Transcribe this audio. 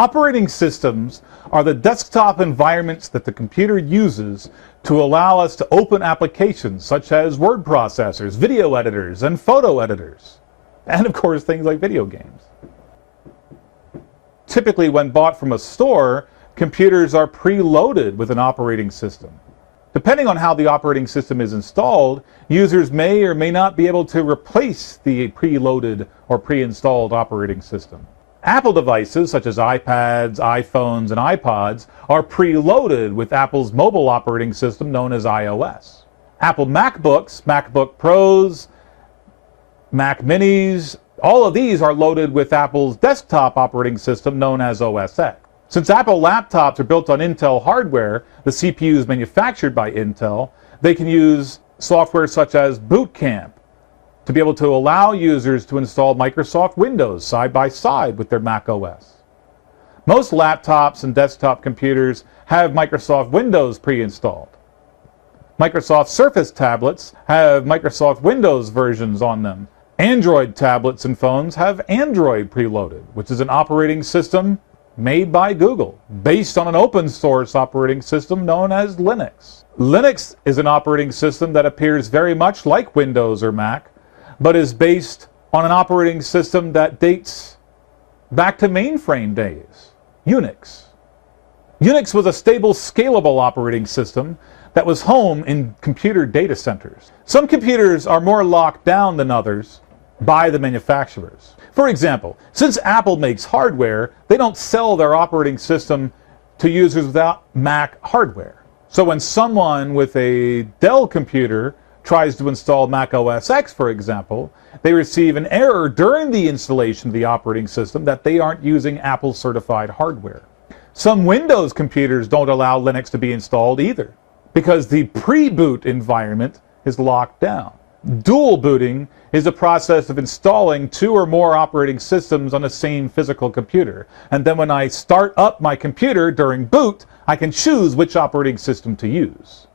Operating systems are the desktop environments that the computer uses to allow us to open applications such as word processors, video editors, and photo editors. And of course, things like video games. Typically, when bought from a store, computers are preloaded with an operating system. Depending on how the operating system is installed, users may or may not be able to replace the preloaded or pre-installed operating system. Apple devices such as iPads, iPhones, and iPods are preloaded with Apple's mobile operating system known as iOS. Apple MacBooks, MacBook Pros, Mac Minis, all of these are loaded with Apple's desktop operating system known as OS X. Since Apple laptops are built on Intel hardware, the CPUs manufactured by Intel, they can use software such as Boot Camp to be able to allow users to install Microsoft Windows side by side with their Mac OS. Most laptops and desktop computers have Microsoft Windows pre-installed. Microsoft Surface tablets have Microsoft Windows versions on them. Android tablets and phones have Android preloaded, which is an operating system made by Google, based on an open source operating system known as Linux. Linux is an operating system that appears very much like Windows or Mac, but is based on an operating system that dates back to mainframe days, Unix. Unix was a stable, scalable operating system that was home in computer data centers. Some computers are more locked down than others by the manufacturers. For example, since Apple makes hardware, they don't sell their operating system to users without Mac hardware. So when someone with a Dell computer tries to install Mac OS X, for example, they receive an error during the installation of the operating system that they aren't using Apple certified hardware. Some Windows computers don't allow Linux to be installed either, because the pre-boot environment is locked down. Dual booting is a process of installing 2 or more operating systems on the same physical computer. And then when I start up my computer during boot, I can choose which operating system to use.